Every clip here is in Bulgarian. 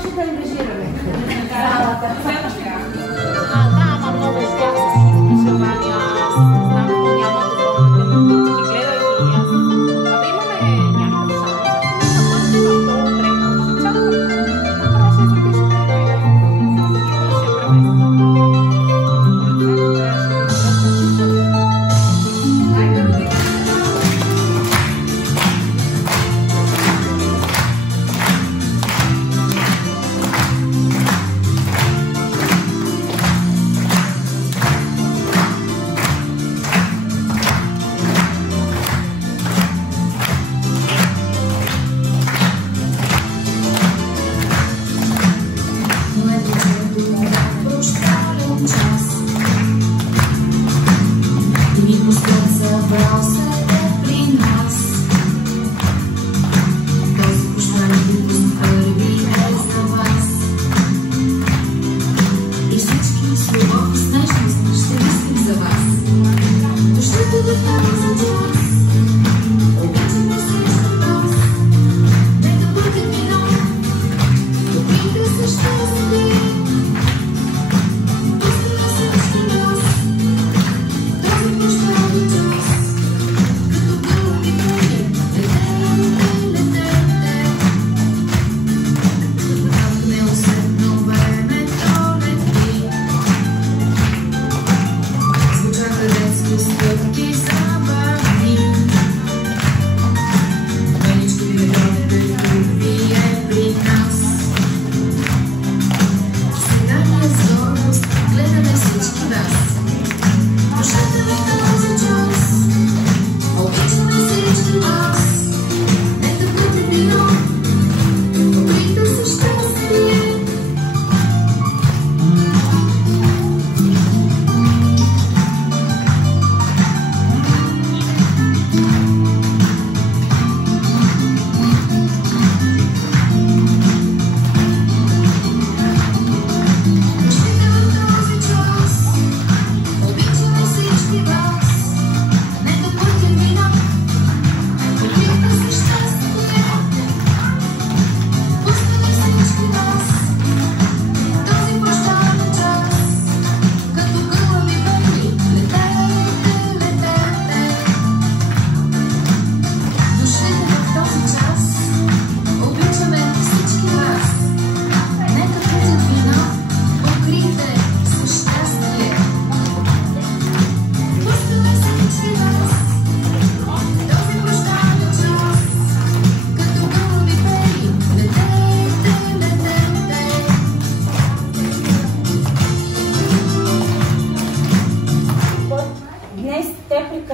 трябваше да ангажираме залата. Да, ама много слабо желания. Знам, че няма да бъдат всички гледайки и аз. Да имаме някакъв шанс. Да първи, на второ, трето. Чакам. Трябваше да запишете и ще преместим.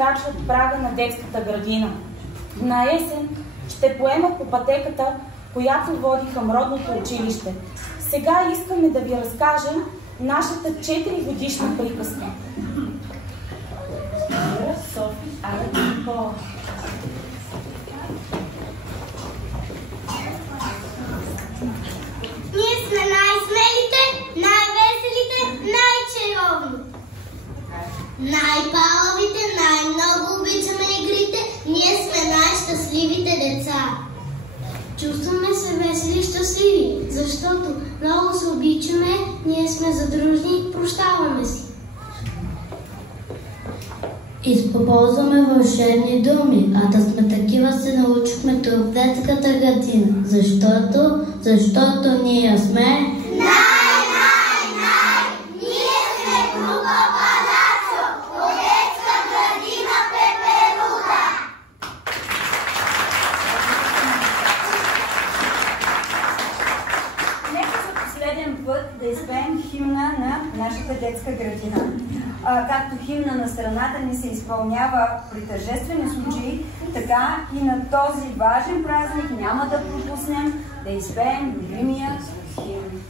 прекрачват прага на детската градина. На есен ще поемат по пътеката, която води към родното училище. Сега искаме да ви разкажем нашата 4-годишна приказка. Ние сме най-смелите, най-веселите, най-чаровни. Най-палавите, най-много обичаме игрите, ние сме най-щастливите деца. Чувстваме се весели и щастливи, защото много се обичаме, ние сме задружни, прощаваме си. Използваме вълшебни думи, а да сме такива се научихме тук в детската градина, защото ние сме... Ние сме група Палацо от детска градина Пеперуда. Нека за последен път да изпеем химна на нашата детска градина. Както химна на страната ни се изпълнява при тържествени случаи, така и на този важен празник няма да пропуснем да изпеем любимия химн.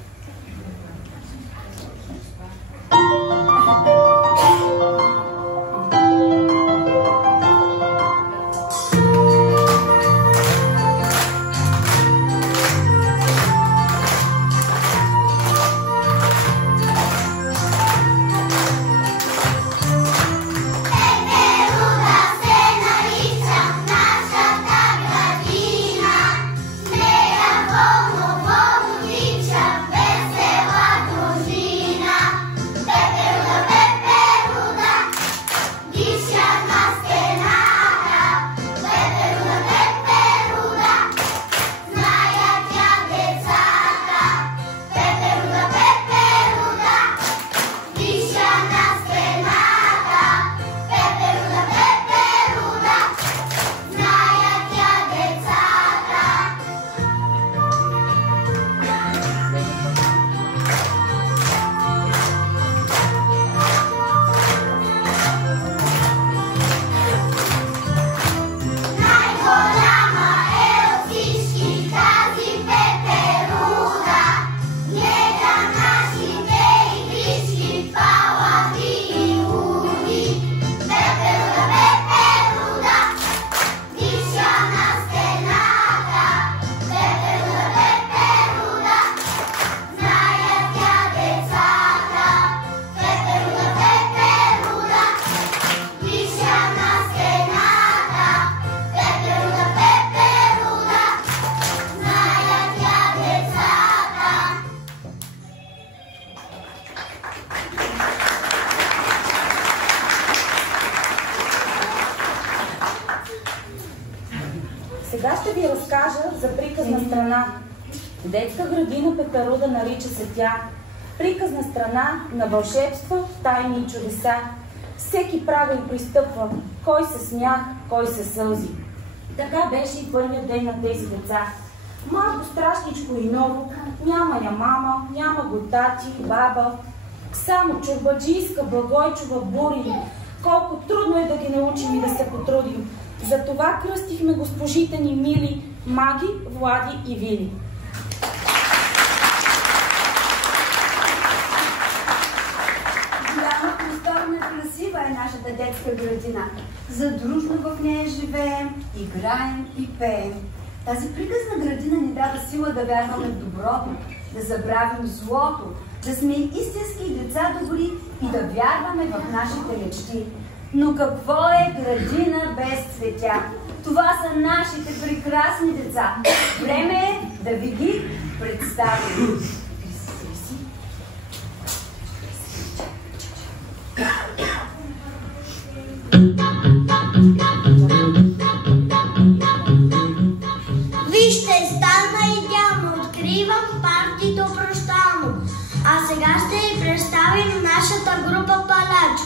Тича Сега ще ви разкажа за приказна страна. Детска градина Пеперуда нарича се тя. Приказна страна на вълшебства, тайни и чудеса. Всеки прага и пристъпва, кой се смях, кой се сълзи. Така беше и първият ден на тези деца. Малко страшничко и ново, няма я мама, няма го тати, баба. Само чорбаджийска, Благойчова, Бури. Колко трудно е да ги научим и да се потрудим. Затова кръстихме госпожите ни мили Маги, Влади и Вили. Голяма, просторна, красива е нашата детска градина. Задружно в нея живеем, играем и пеем. Тази приказна градина ни дава сила да вярваме в доброто, да забравим злото, да сме истински деца добри и да вярваме в нашите мечти. Но какво е градина без цветя? Това са нашите прекрасни деца. Време е да ви ги представим. Вижте, стана идеално, откривам партито прощално. А сега ще ви представим нашата група Палачо.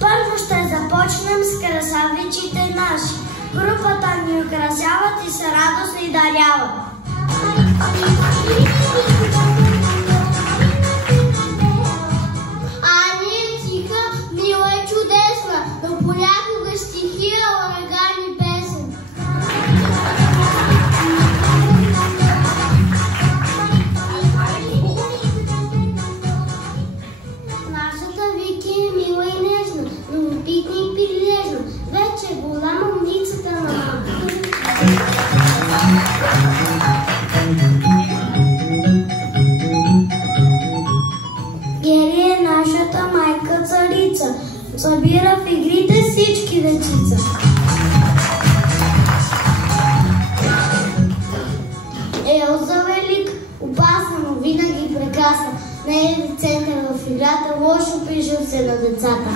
Първо ще започнем с красавичите наши. Групата ни украсяват и се радостно даряват. Ани е тиха, мила и чудесна, но понякога стихия, ураган и песен. Нашата Вики е мила и нежна, но любитна и прилежна. Вече е голяма умницата на мама. Гери е нашата майка царица, събира в игрите всички дечица. Елза Велик, опасна, но винаги прекрасна. Не е център в играта, лошо прижил се на децата.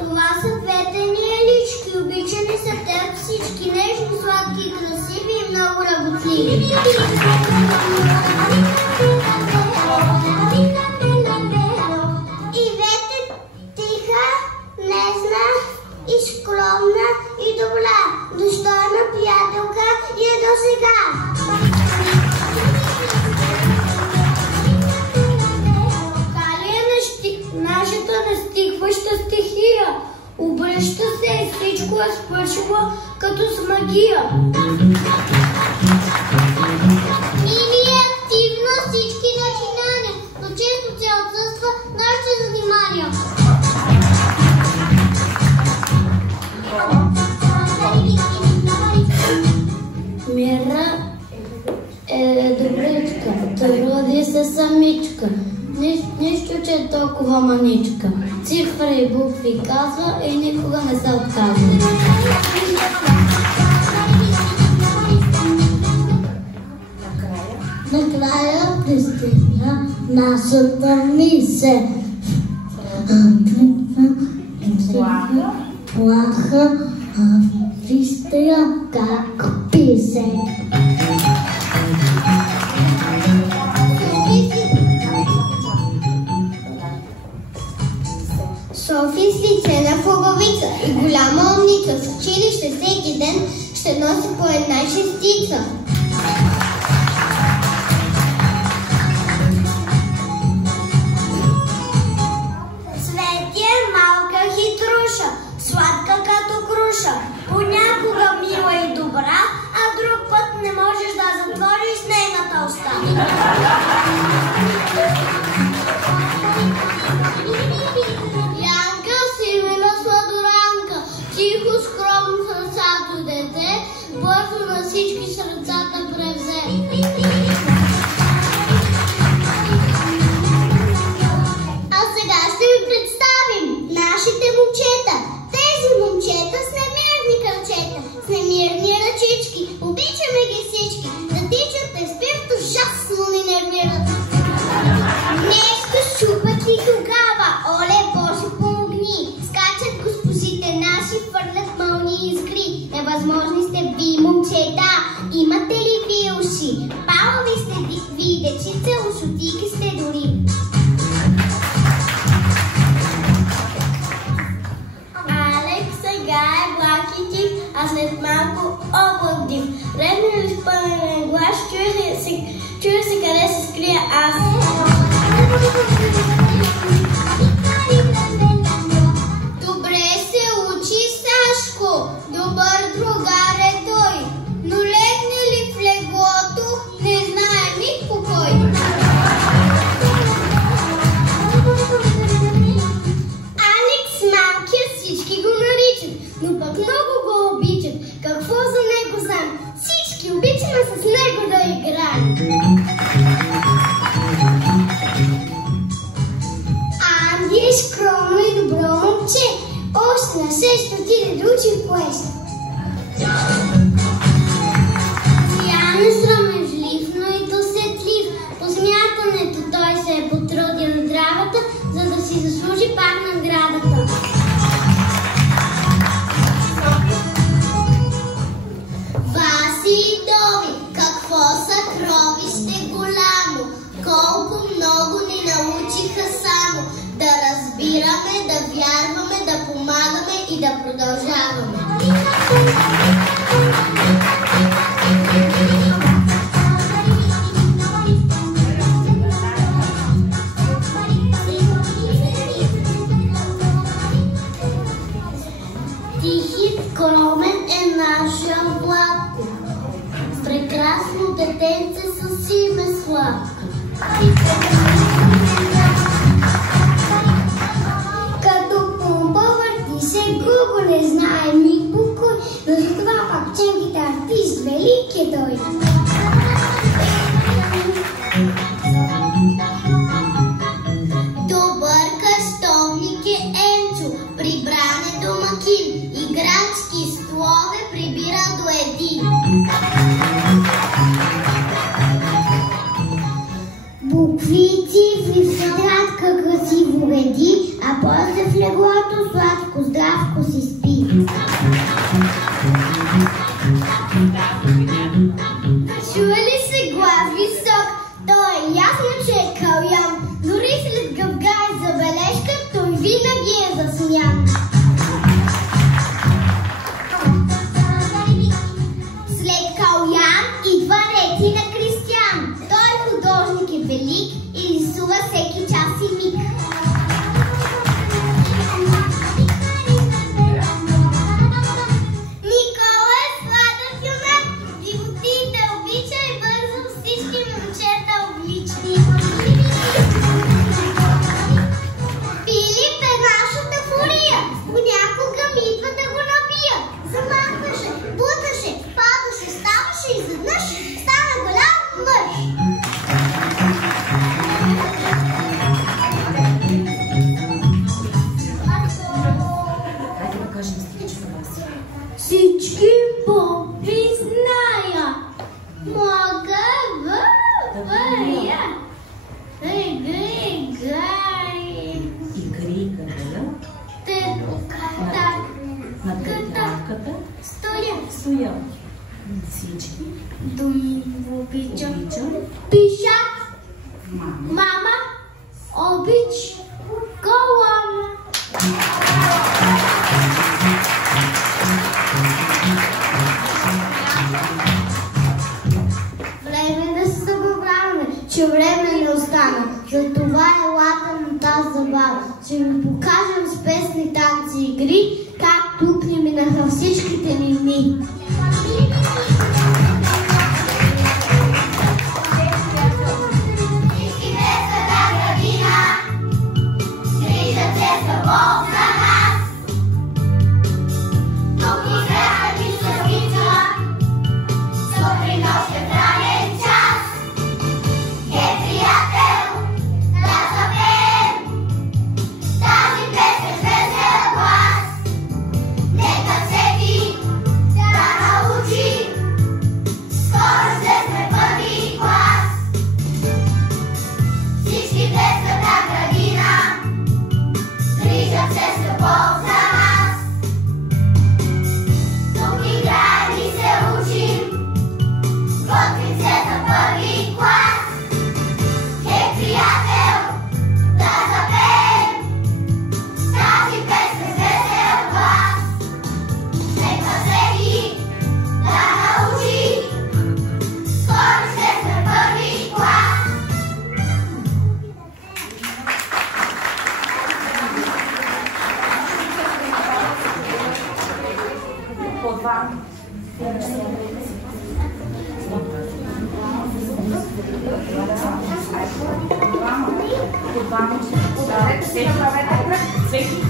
Това са двете ни елички, обичани са те всички, нежно, сладки, красиви и много работливи. Ивете тиха, нежна и скромна и добра, достойна приятелка и е до сега. Калия е нашата нестихваща стихия. Обръща се и всичко е свършило като с магия. Мими е активна всички начинания, но често се отсъства нашите занимания. Мира е добричка, труди се самичка, нищо, че е толкова маничка. Цифра и букви казва и никога не се отказва. Накрая пристигна нашата мисе. Плаха, вижте я как писе. София с лице на хубавица и голяма умница. В училище всеки ден ще носи по една шестица. Свети е малка хитруша, сладка като круша, понякога мила и добра, а друг път не можеш да затвориш нейната уста. Янка си мила сладоранка, тихо скромно сърцато дете, бързо на всички сърцата превзе. аз. Добре се учи Сашко, добър другар е той, но легне ли в леглото, не знае миг покой. Алекс малкият всички го наричат, но пък много го обичат. Какво за него знам? Всички обичаме с него да играем. Анди е скромно и добро момче. Още на 6 отиде да учи в колеж. Ян е срамежлив, но и досетлив. По смятането той се е потрудил на здравата, за да си заслужи пак наградата. Васи и Тови, какво съкровище голямо, колко много ни научиха само да разбираме, да вярваме, да помагаме и да продължаваме. Тихи, скромен е нашия Владко, прекрасно детенце с име Славко. Като помпа върти се Гуго, не знае миг покой, но за това папченките артист велик е той. Добър къщовник е Енчо, прибран е домакин, играчки столове прибира до един. Букви и цифри в тетрадка красиво реди, а после в леглото сладко здравко си спи. Чува ли се глас висок? То е ясно, че е Калян. Дори след гъвга и забележка, той винаги е засмян. След Калян идва Рети на Кристиян. Той художник е велик и рисува всеки час и миг. Никола е сладък юнак, животите обича и бързо всички момчета облича. Филип е нашата фурия, понякога ми идва да го набия. Замахваше, буташе, падаше, ставаше и изведнъж стана голям мъж. Хайде да кажем стихче за вас. Всички букви зная, мога бъбая, Игри-играя, на тетрадката стоя. Всички думи обичам, пиша мама, обич, колана. Време да се забавляваме, че време не остана. Затова елата на тази забава. Ще ви покажем с песни, танци и игри, как тук ни минаха всичките ни дни. Нека всеки да По двама. Всеки.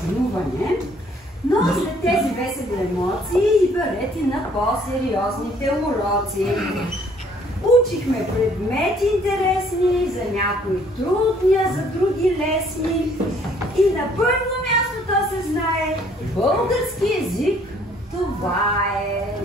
празнуване, но след тези весели емоции изберете на по-сериозните уроци. Учихме предмети интересни, за някои трудни, а за други лесни. И на първо място то се знае, български език, това е...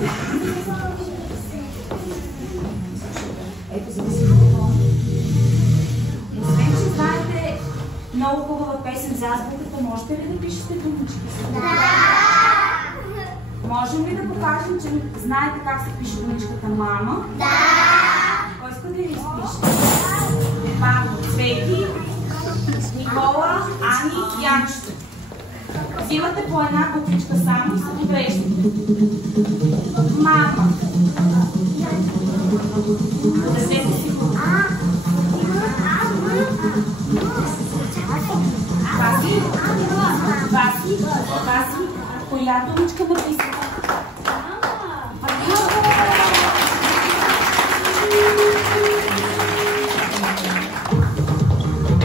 Освен, че знаете много хубава песен за азбуката, можете ли да пишете думички? Да! Можем ли да покажем, че знаете как се пише думичката мама? Да! Кой иска да ви изпише? Павло, Цвети, Никола, Ани, Янчето. Взимате по една буквичка само и се подреждате. Мама. Подредете си буква. Васи. Васи. Васи. Коя думичка написа?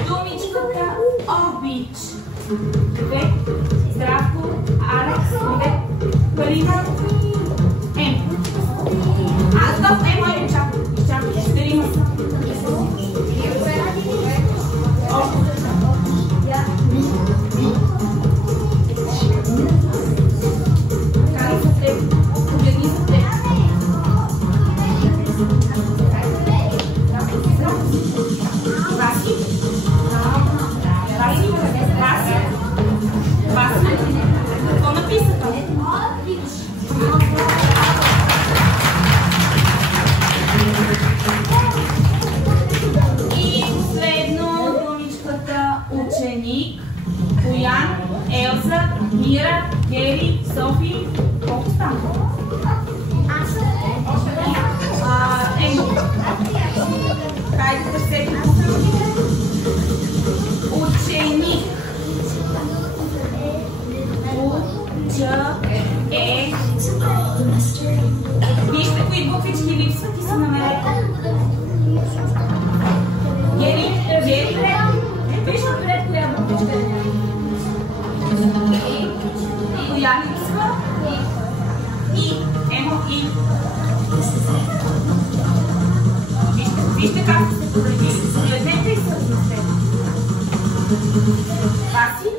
Думичката обич. Две. Здравко. Алекс. Две. Карина. Стоп, мой изчакай. Ще има са. Ученик, Боян, Елза, Мира, Гери, Софи. Колко стана? Хайде да се ученик. Вижте кои буквички липсват и се намерете. Гери, виж отпред коя буквичка е. Коя липсва? И. Емо и. Вижте как сте се подредили. Следнете и съвместете. Васи?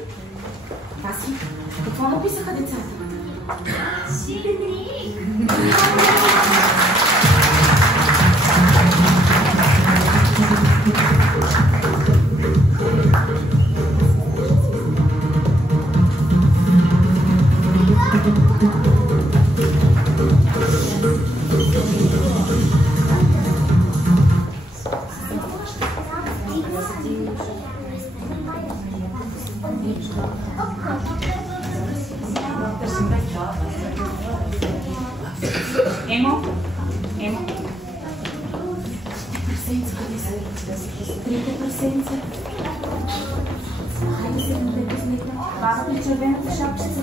Васи? Какво написаха децата? Емо. Трите прасенца. Хайде се да те след. Бабата ли червената шапчица?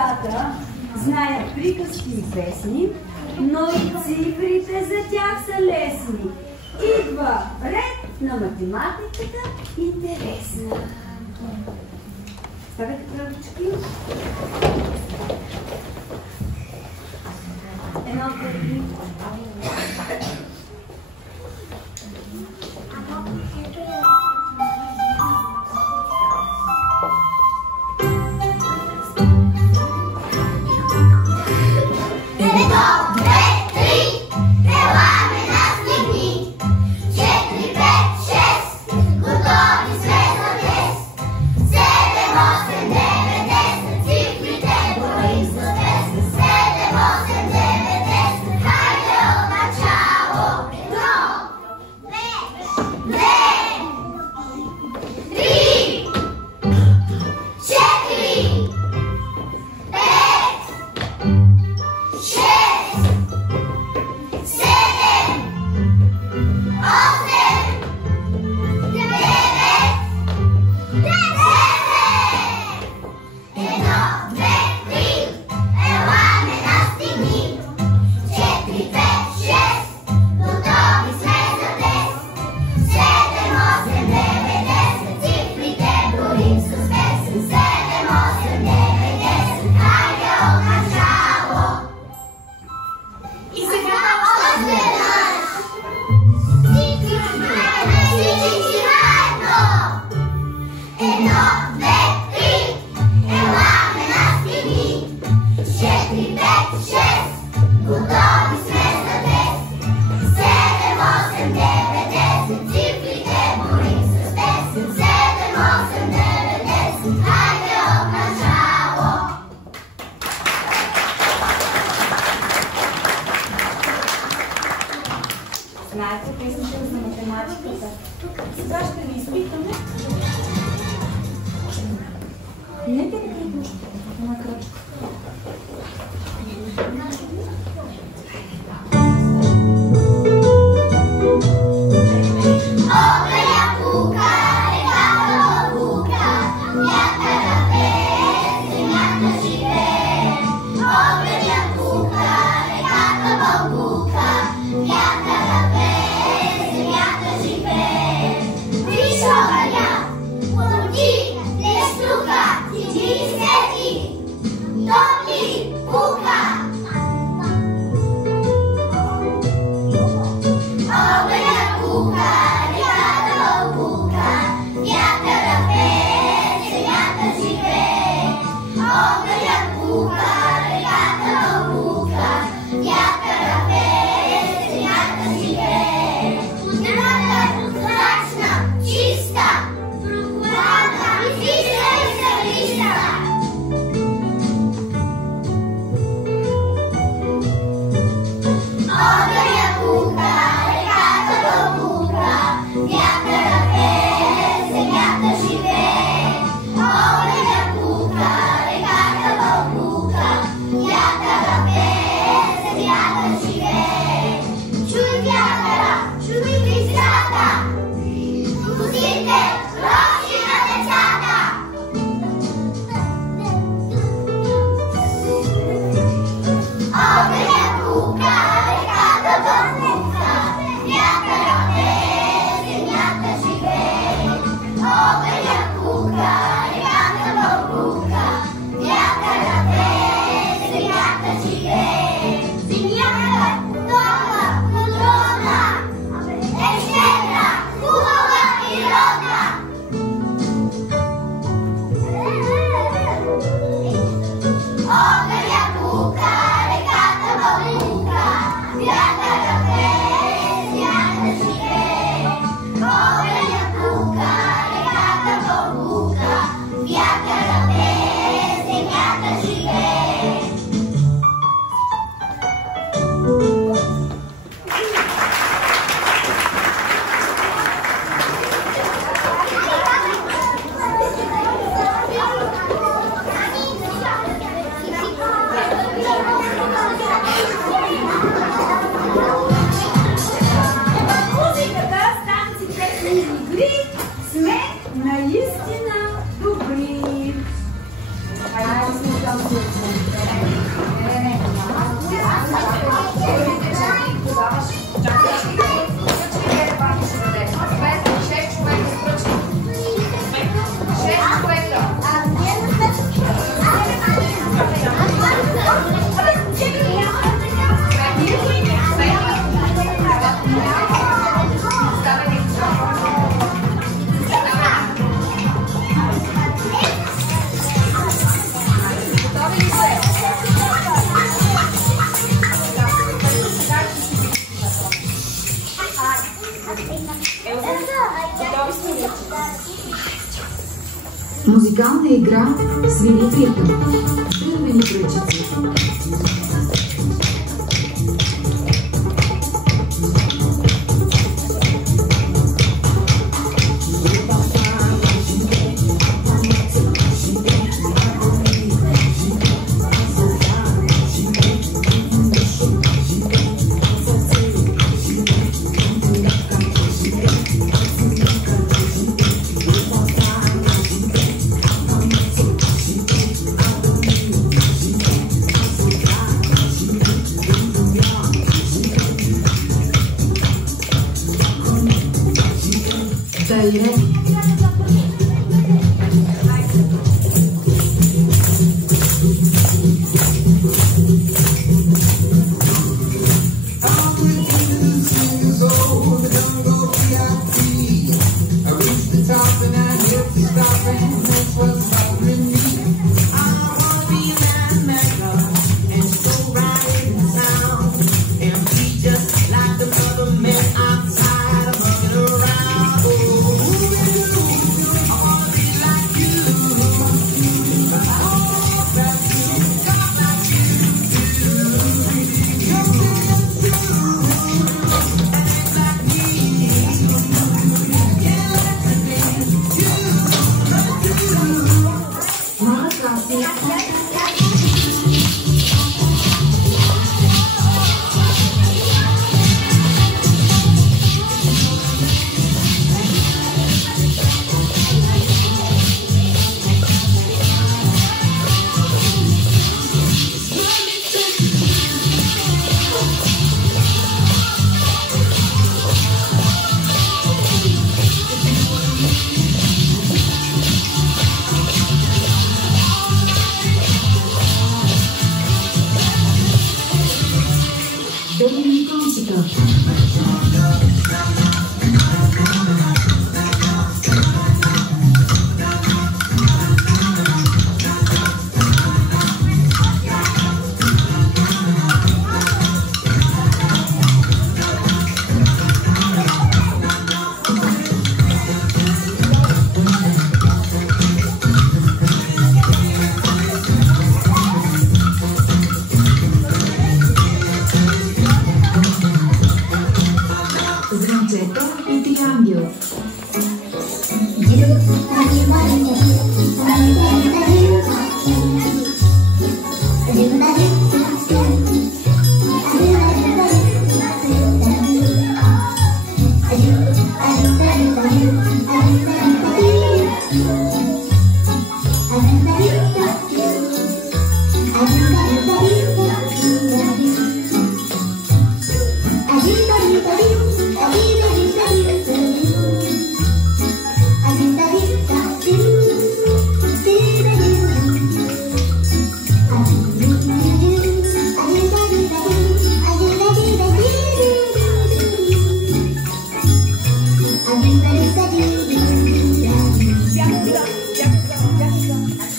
децата знаят приказки и песни, но и цифрите за тях са лесни. Идва ред на математиката интересна. Ставете кръвички. 1, 2, 3. Знаете песните за математиката? Сега ще ви изпитаме. Не те на кръчка. Jesus. Музикална игра «Свири флейта». Дървени пръчици.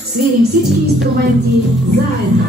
Свирим всички инструменти заедно.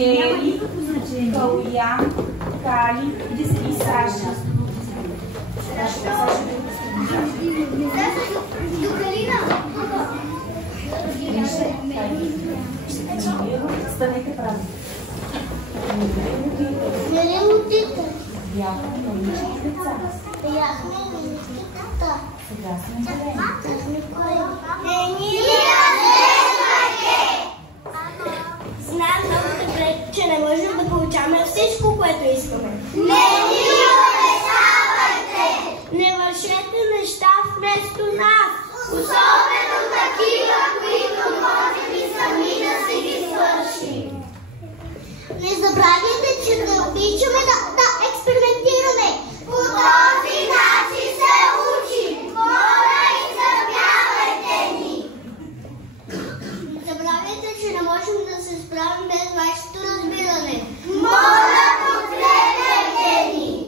Гери, Калуян, Кали и Саша. Станете прави. Мирилотите. Бяхме пълнични деца. Бяхме миличката. Сега сме големи. Знам много добре, че не можем да получаваме всичко, което искаме. Не ни обещавайте! Не вършете неща вместо нас. Особено такива, които може би сами да си ги свършим. Не забравяйте, че да обичаме да експериментираме. По този начин се учим. Моля, изравнявайте ни. Не забравяйте, че не можем да се справим без вашето разбиране. Моля, подкрепяйте ни.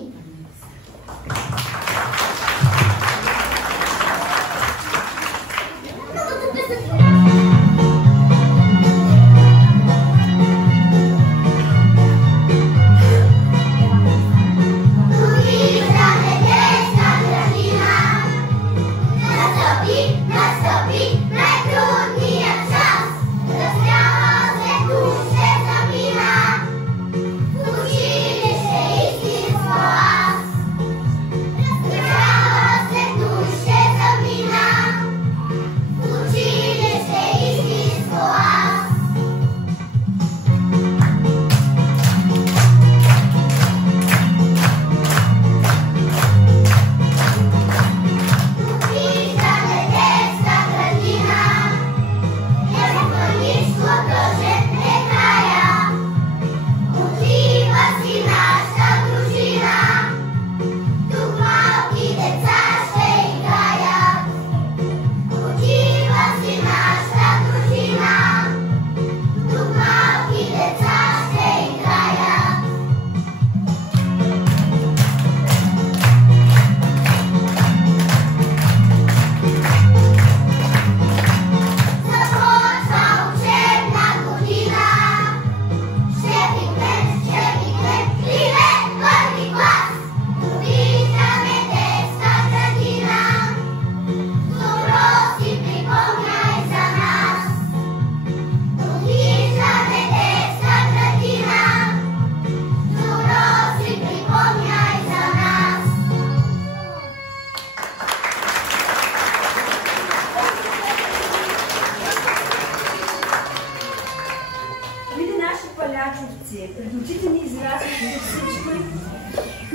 Пред очите ни израснахте всички.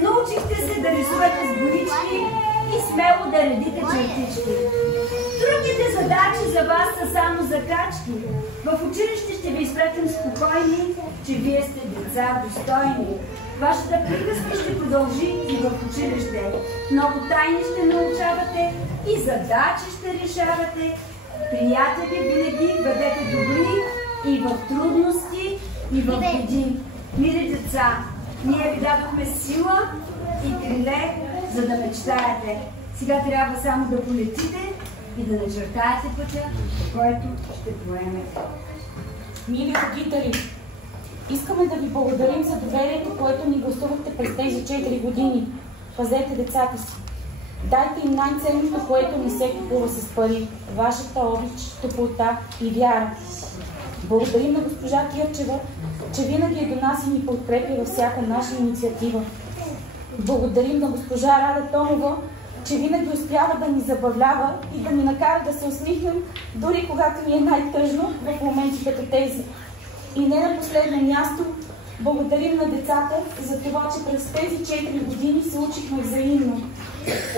Научихте се да рисувате с болички и смело да редите чертички. Другите задачи за вас са само закачки. В училище ще ви изпратим спокойни, че вие сте деца достойни. Вашата приказка ще продължи и в училище. Много тайни ще научавате и задачи ще решавате. Приятели винаги бъдете добри и в трудности, и в беди. Мили деца, ние ви дадохме сила и криле, за да мечтаете. Сега трябва само да полетите и да начертаете пътя, който ще поемете. Мили родители, искаме да ви благодарим за доверието, което ни гласувахте през тези 4 години. Пазете децата си. Дайте им най-ценното, което не се купува с пари. Вашата обич, топлота и вяра. Благодарим на госпожа Кирчева, че винаги е до нас и ни подкрепя във всяка наша инициатива. Благодарим на госпожа Рада Томова, че винаги успява да ни забавлява и да ни накара да се усмихнем, дори когато ни е най-тъжно в моменти като тези. И не на последно място, благодарим на децата за това, че през тези 4 години се учихме взаимно.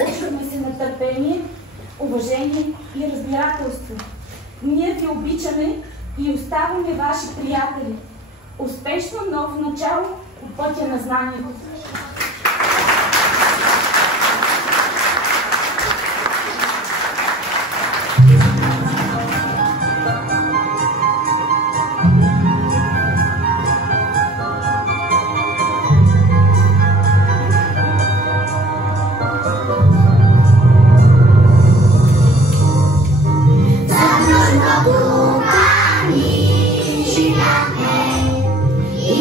Учихме се на търпение, уважение и разбирателство. Ние ви обичаме и оставаме ваши приятели. Успешно ново начало по пътя на знанието. И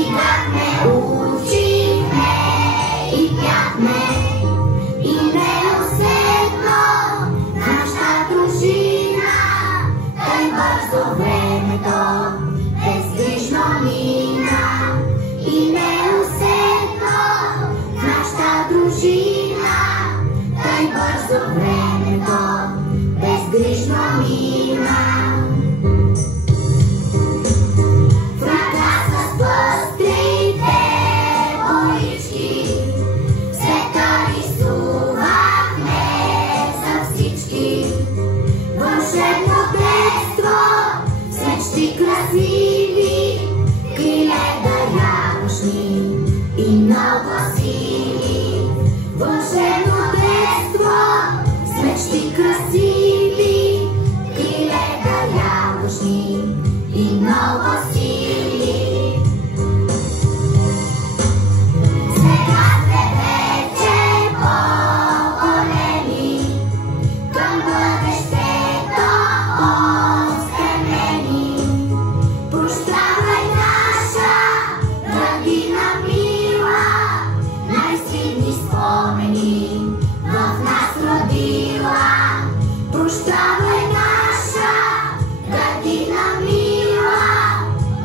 Прощавай наша градина мила,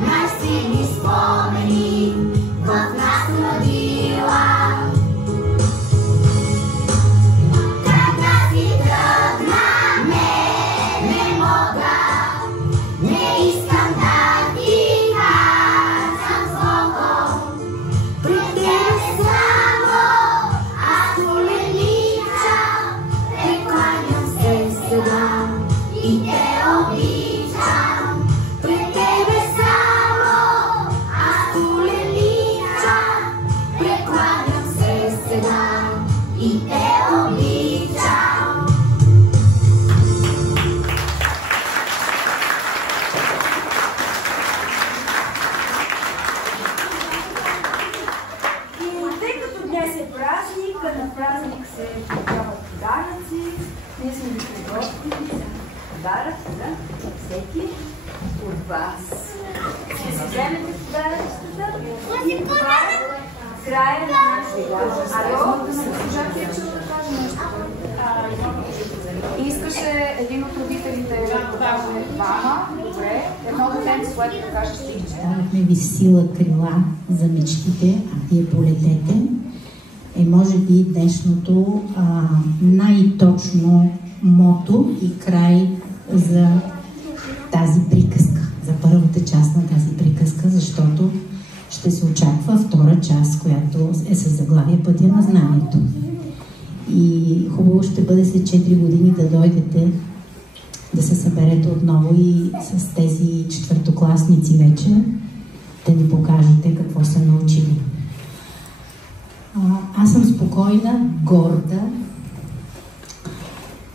най-силни спомени в нас родила. Тръгна си, тръгна, не мога, не искам да ти казвам колко. Пред тебе само аз оленичам, прекланям се сега и те обичам. Пред тебе само аз оленичам, прекланям се сега и те обичам. И тъй като днес е празник, а на празник се получават подаръци, ние сме ви приготвили подарък за всеки от вас. Ще си вземете подаръчката и това е края на нашето. Госпожа Кирчева да каже нещо. Искаше един от родителите да каже двама, добре, едно дете, с което да каже стигне. Давахме ви сила крила за мечтите, а вие полетете. Може би днешното най-точно мото и край за тази приказка, за първата част на тази приказка, защото ще се очаква втора част, която е със заглавие Пътя на знанието. И хубаво ще бъде след 4 години да дойдете, да се съберете отново и с тези четвъртокласници вече да ни покажете какво са научили. Аз съм спокойна, горда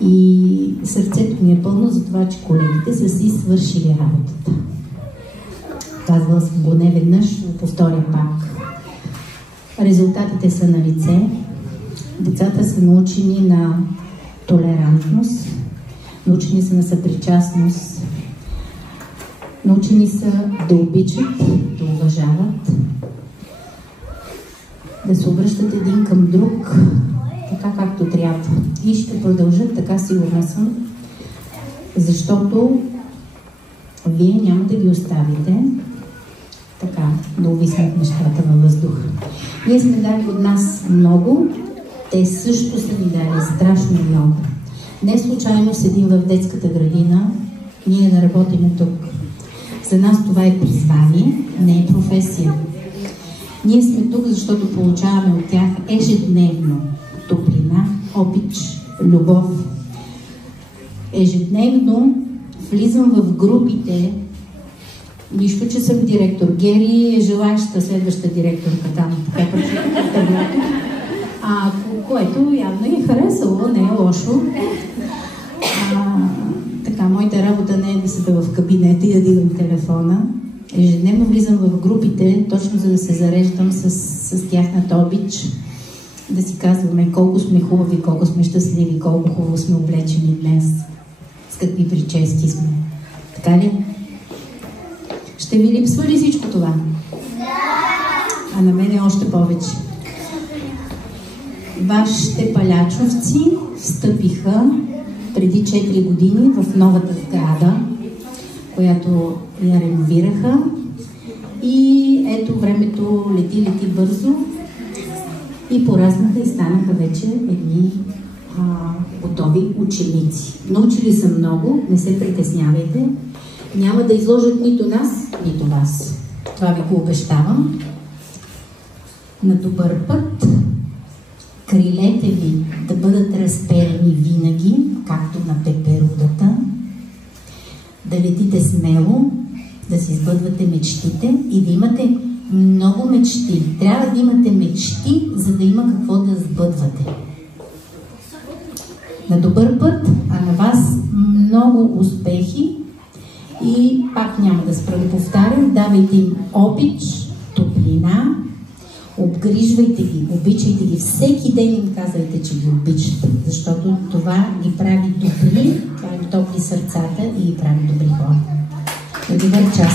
и сърцето ми е пълно за това, че колегите са си свършили работата. Казвала съм го не веднъж, но повторя пак. Резултатите са на лице. Децата са научени на толерантност, научени са на съпричастност, научени са да обичат, да уважават, да се обръщат един към друг, така както трябва. И ще продължат така, сигурна съм, защото вие няма да ги оставите така, да увиснат нещата във въздуха. Ние сме дали от нас много, те също са ни дали страшно много. Не случайно седим в детската градина, ние да работим тук. За нас това е призвание, не е професия. Ние сме тук, защото получаваме от тях ежедневно топлина, обич, любов. Ежедневно влизам в групите, нищо, че съм директор. Гери е желаеща следваща директорка там, така което явно е харесало, не е лошо. Така, моята работа не е да седа в кабинета и да дигам телефона. Ежедневно влизам в групите, точно за да се зареждам с тяхната обич, да си казваме колко сме хубави, колко сме щастливи, колко хубаво сме облечени днес, с какви прически сме. Така ли? Ще ви липсва ли всичко това? А на мен е още повече. Вашите палячовци встъпиха преди 4 години в новата сграда, която я реновираха. И ето, времето лети бързо и поразнаха и станаха вече едни готови ученици. Научили са много, не се притеснявайте. Няма да изложат нито нас, нито вас. Това ви го обещавам. На добър път. Крилете ви да бъдат разперени винаги, както на пеперудата. Да летите смело, да си сбъдвате мечтите и да имате много мечти. Трябва да имате мечти, за да има какво да сбъдвате. На добър път, а на вас много успехи и пак няма да спра да повтарям. Давайте им обич, топлина, обгрижвайте ги, обичайте ги. Всеки ден им казвайте, че ги обичате, защото това ги прави добри, това им топли сърцата и ги прави добри хора. На добър час!